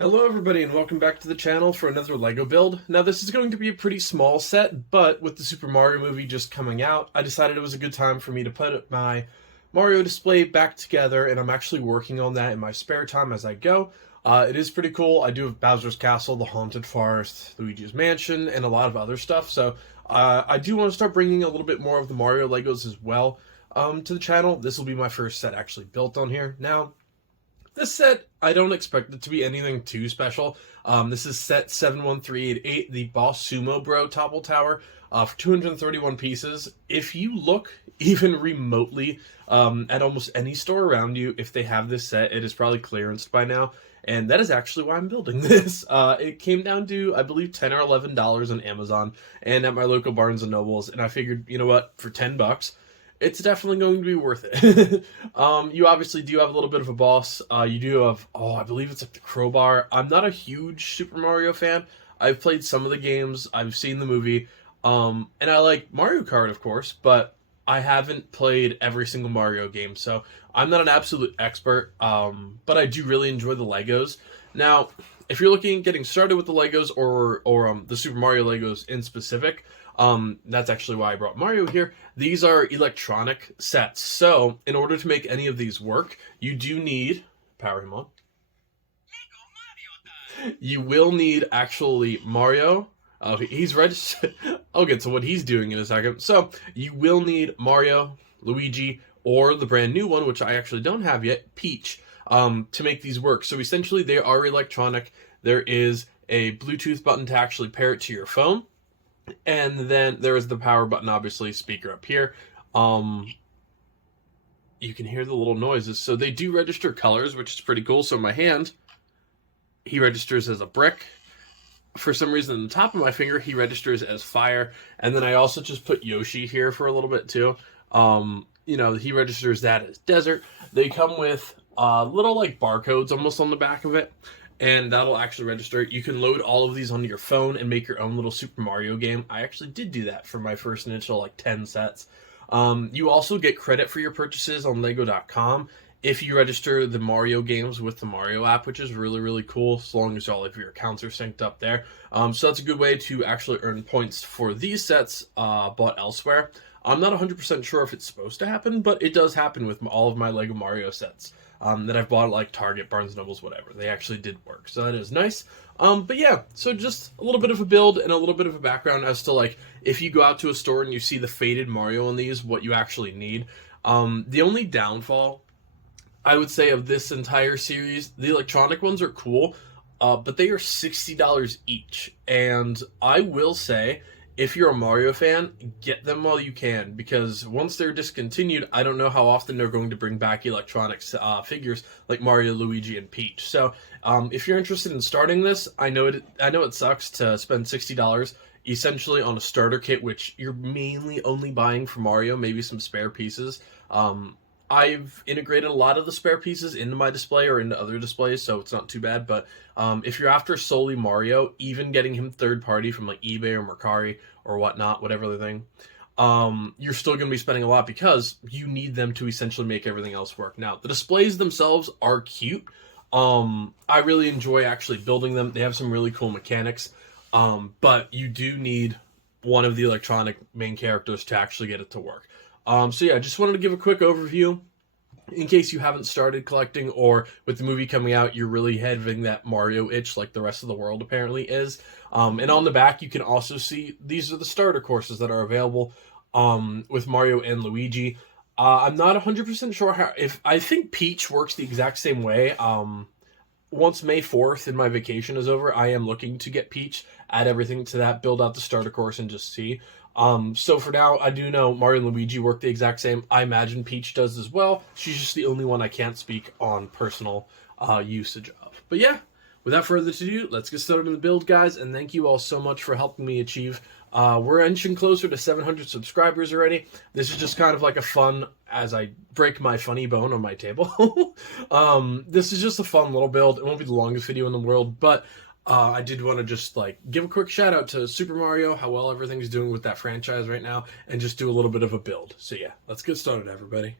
Hello everybody and welcome back to the channel for another LEGO build. Now this is going to be a pretty small set, but with the Super Mario movie just coming out, I decided it was a good time for me to put my Mario display back together, and I'm actually working on that in my spare time as I go. It is pretty cool. I do have Bowser's Castle, the Haunted Forest, Luigi's Mansion, and a lot of other stuff, so I do want to start bringing a little bit more of the Mario Legos as well to the channel. This will be my first set actually built on here. Now, this set, I don't expect it to be anything too special. This is set 71388, the Boss Sumo Bro Topple Tower, for 231 pieces. If you look even remotely at almost any store around you, if they have this set, it is probably clearanced by now. And that is actually why I'm building this. It came down to, I believe, $10 or $11 on Amazon and at my local Barnes & Nobles. And I figured, you know what, for 10 bucks, it's definitely going to be worth it. You obviously do have a little bit of a boss. You do have, I believe it's like the crowbar. I'm not a huge Super Mario fan. I've played some of the games. I've seen the movie. And I like Mario Kart, of course, but I haven't played every single Mario game. So I'm not an absolute expert, but I do really enjoy the Legos. Now, if you're looking at getting started with the Legos or the Super Mario Legos in specific, that's actually why I brought Mario here. These are electronic sets. So in order to make any of these work, you do need, power him on. You will need actually Mario. Oh, he's registered. I'll get to what he's doing in a second. So you will need Mario, Luigi, or the brand new one, which I actually don't have yet, Peach, to make these work. So essentially they are electronic. There is a Bluetooth button to actually pair it to your phone. And then there is the power button, obviously, speaker up here. You can hear the little noises. So they do register colors, which is pretty cool. So in my hand, he registers as a brick. For some reason, on the top of my finger, he registers as fire. And then I also just put Yoshi here for a little bit, too. He registers that as desert. They come with little, like, barcodes almost on the back of it. And that'll actually register. You can load all of these onto your phone and make your own little Super Mario game. I actually did do that for my first initial 10 sets. You also get credit for your purchases on Lego.com if you register the Mario games with the Mario app, which is really, really cool, as long as all of your accounts are synced up there. So that's a good way to actually earn points for these sets bought elsewhere. I'm not 100% sure if it's supposed to happen, but it does happen with all of my Lego Mario sets. That I've bought at like Target, Barnes & Nobles, whatever. They actually did work, so that is nice. But yeah, so just a little bit of a build and a little bit of a background as to like if you go out to a store and you see the faded Mario on these, what you actually need. The only downfall, I would say, of this entire series, the electronic ones are cool, but they are $60 each. And I will say, if you're a Mario fan, get them while you can, because once they're discontinued, I don't know how often they're going to bring back electronics figures like Mario, Luigi, and Peach. So if you're interested in starting this, I know it sucks to spend $60 essentially on a starter kit, which you're mainly only buying for Mario, maybe some spare pieces. I've integrated a lot of the spare pieces into my display or into other displays, so it's not too bad. But if you're after solely Mario, even getting him third party from like eBay or Mercari or whatnot, whatever the thing, you're still going to be spending a lot because you need them to essentially make everything else work. Now, the displays themselves are cute. I really enjoy actually building them. They have some really cool mechanics, but you do need one of the electronic main characters to actually get it to work. So yeah, I just wanted to give a quick overview in case you haven't started collecting, or with the movie coming out, you're really having that Mario itch like the rest of the world apparently is. And on the back, you can also see these are the starter courses that are available with Mario and Luigi. I'm not 100% sure I think Peach works the exact same way. Once May 4th and my vacation is over, I am looking to get Peach, add everything to that, build out the starter course, and just see. So for now, I do know Mario and Luigi work the exact same. I imagine Peach does as well. She's just the only one I can't speak on personal usage of. But yeah, without further ado, let's get started in the build, guys, and thank you all so much for helping me achieve. We're inching closer to 700 subscribers already. This is just kind of like a fun, as I break my funny bone on my table. This is just a fun little build. It won't be the longest video in the world, but I did want to just give a quick shout out to Super Mario, how well everything's doing with that franchise right now, and just do a little bit of a build. So yeah, let's get started, everybody.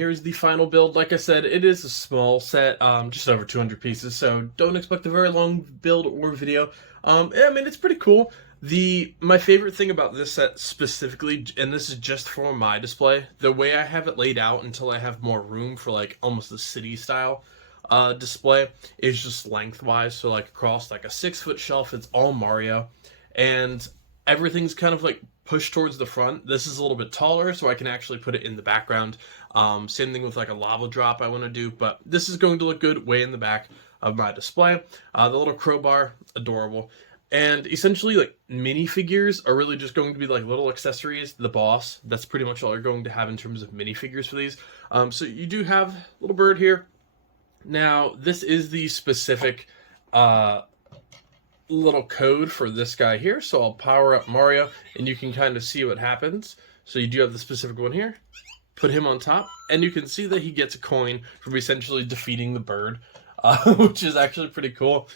here's the final build. Like I said, it is a small set, just over 200 pieces, so don't expect a very long build or video. I mean, it's pretty cool. My favorite thing about this set specifically, and this is just for my display, the way I have it laid out until I have more room for like almost the city style display is just lengthwise. So like across like a 6-foot shelf, it's all Mario, and everything's kind of like pushed towards the front. This is a little bit taller, so I can actually put it in the background. Same thing with like a lava drop I want to do, but this is going to look good way in the back of my display. The little crowbar, adorable. And essentially, like, minifigures are really just going to be like little accessories. The boss, that's pretty much all you're going to have in terms of minifigures for these. So you do have a little bird here. Now, this is the specific little code for this guy here. So I'll power up Mario, and you can kind of see what happens. So you do have the specific one here. Put him on top, and you can see that he gets a coin from essentially defeating the bird. Which is actually pretty cool.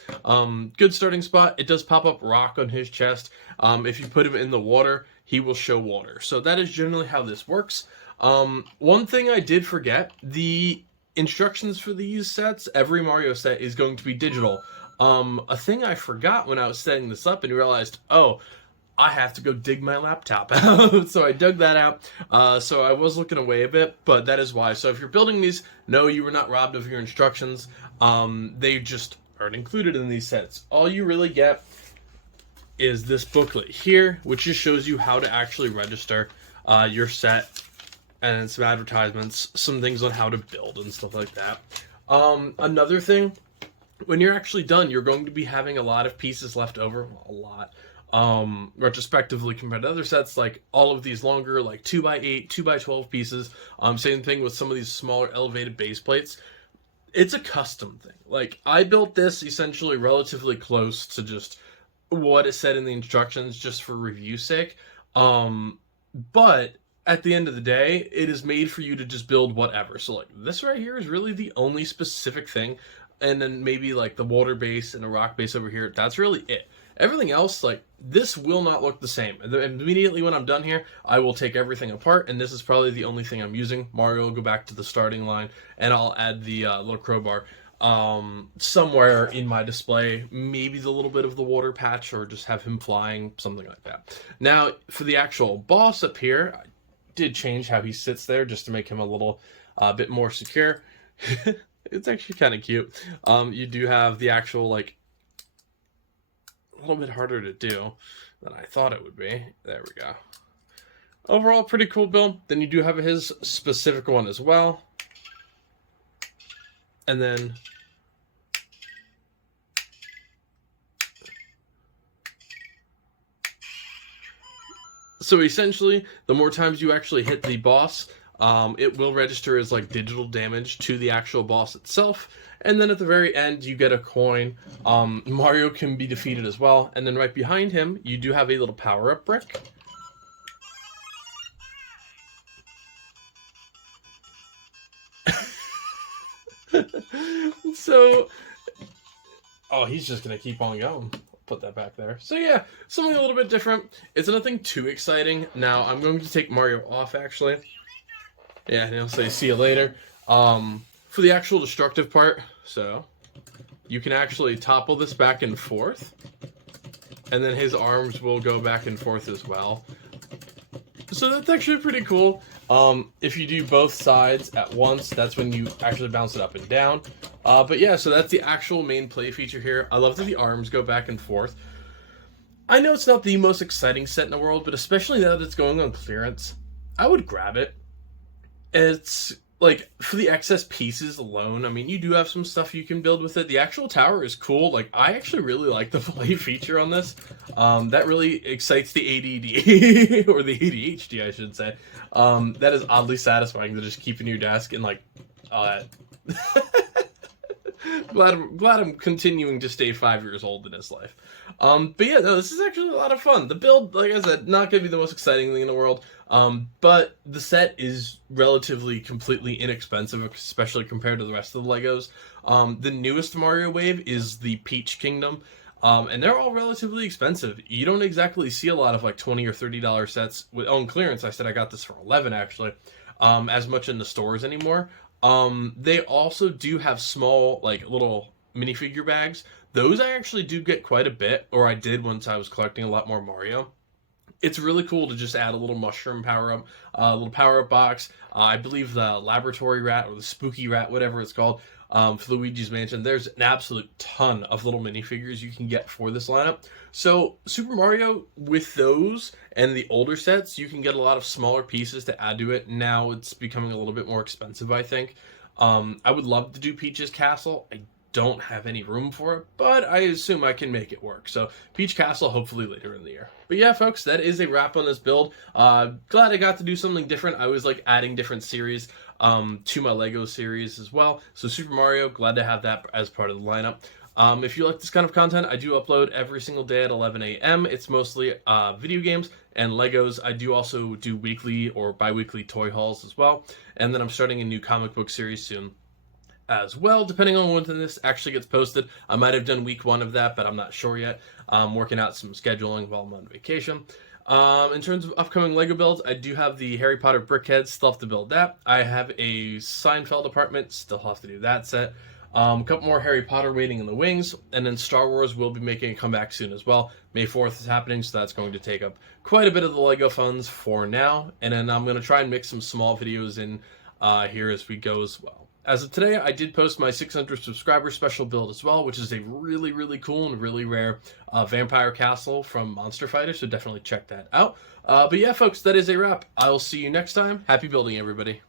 Good starting spot. It does pop up rock on his chest. If you put him in the water, he will show water. So that is generally how this works. One thing I did forget, the instructions for these sets, every Mario set is going to be digital. A thing I forgot when I was setting this up and realized, oh, I have to go dig my laptop out. So I dug that out. So I was looking away a bit, but that is why. So if you're building these, no, you were not robbed of your instructions. They just aren't included in these sets. All you really get is this booklet here, which just shows you how to actually register your set, and some advertisements, some things on how to build and stuff like that. Another thing, when you're actually done, you're going to be having a lot of pieces left over. A lot. Retrospectively compared to other sets, like all of these longer, like 2x8, 2x12 pieces. Same thing with some of these smaller elevated base plates. It's a custom thing. Like, I built this essentially relatively close to just what it said in the instructions, just for review's sake. But at the end of the day, it is made for you to just build whatever. So like this right here is really the only specific thing. And then maybe like the water base and a rock base over here. That's really it. Everything else, like, this will not look the same. Immediately when I'm done here, I will take everything apart, and this is probably the only thing I'm using. Mario will go back to the starting line, and I'll add the little crowbar somewhere in my display. Maybe the little bit of the water patch, or just have him flying, something like that. Now, for the actual boss up here, I did change how he sits there, just to make him a little bit more secure. It's actually kind of cute. You do have the actual, like, a little bit harder to do than I thought it would be. There we go. Overall, pretty cool build. Then you do have his specific one as well. And then so essentially, the more times you actually hit the boss, it will register as like digital damage to the actual boss itself. And then at the very end, you get a coin. Mario can be defeated as well. And then right behind him, you do have a little power-up brick. So, oh, he's just going to keep on going. Put that back there. So yeah, something a little bit different. It's nothing too exciting. Now, I'm going to take Mario off, actually. Yeah, and he'll say, see you later. For the actual destructive part, so you can actually topple this back and forth, and then his arms will go back and forth as well. So that's actually pretty cool. If you do both sides at once, that's when you actually bounce it up and down. But yeah, so that's the actual main play feature here. I love that the arms go back and forth. I know it's not the most exciting set in the world, but especially now that it's going on clearance, I would grab it. It's like, for the excess pieces alone, I mean, you do have some stuff you can build with it. The actual tower is cool. Like, I actually really like the play feature on this. That really excites the ADD, or the ADHD, I should say. That is oddly satisfying to just keep in your desk and, like, glad I'm continuing to stay 5 years old in his life. But yeah, no, this is actually a lot of fun. The build, like I said, not going to be the most exciting thing in the world. But the set is relatively completely inexpensive, especially compared to the rest of the Legos. The newest Mario wave is the Peach Kingdom. And they're all relatively expensive. You don't exactly see a lot of like $20 or $30 sets with on clearance. I said I got this for $11 actually. as much in the stores anymore. They also do have small, like, little minifigure bags. Those I actually do get quite a bit, or I did once I was collecting a lot more Mario. It's really cool to just add a little mushroom power up, a little power up box. I believe the laboratory rat or the spooky rat, whatever it's called, for Luigi's Mansion. There's an absolute ton of little minifigures you can get for this lineup. So Super Mario, with those and the older sets, you can get a lot of smaller pieces to add to it. Now it's becoming a little bit more expensive, I think. I would love to do Peach's Castle. I don't have any room for it, but I assume I can make it work. So Peach Castle, hopefully later in the year. But yeah, folks, that is a wrap on this build. Glad I got to do something different. I always like adding different series to my Lego series as well. So Super Mario, glad to have that as part of the lineup. If you like this kind of content, I do upload every single day at 11 a.m. It's mostly video games and Legos. I do also do weekly or bi-weekly toy hauls as well. And then I'm starting a new comic book series soon as well, depending on when this actually gets posted. I might have done week 1 of that, but I'm not sure yet. I'm working out some scheduling while I'm on vacation. In terms of upcoming Lego builds, I do have the Harry Potter brickheads, still have to build that. I have a Seinfeld apartment, still have to do that set. A couple more Harry Potter waiting in the wings, and then Star Wars will be making a comeback soon as well. May 4th is happening, so that's going to take up quite a bit of the Lego funds for now. And then I'm going to try and mix some small videos in here as we go as well. As of today, I did post my 600 subscriber special build as well, which is a really, really cool and really rare vampire castle from Monster Fighter, so definitely check that out. But yeah, folks, that is a wrap. I'll see you next time. Happy building, everybody.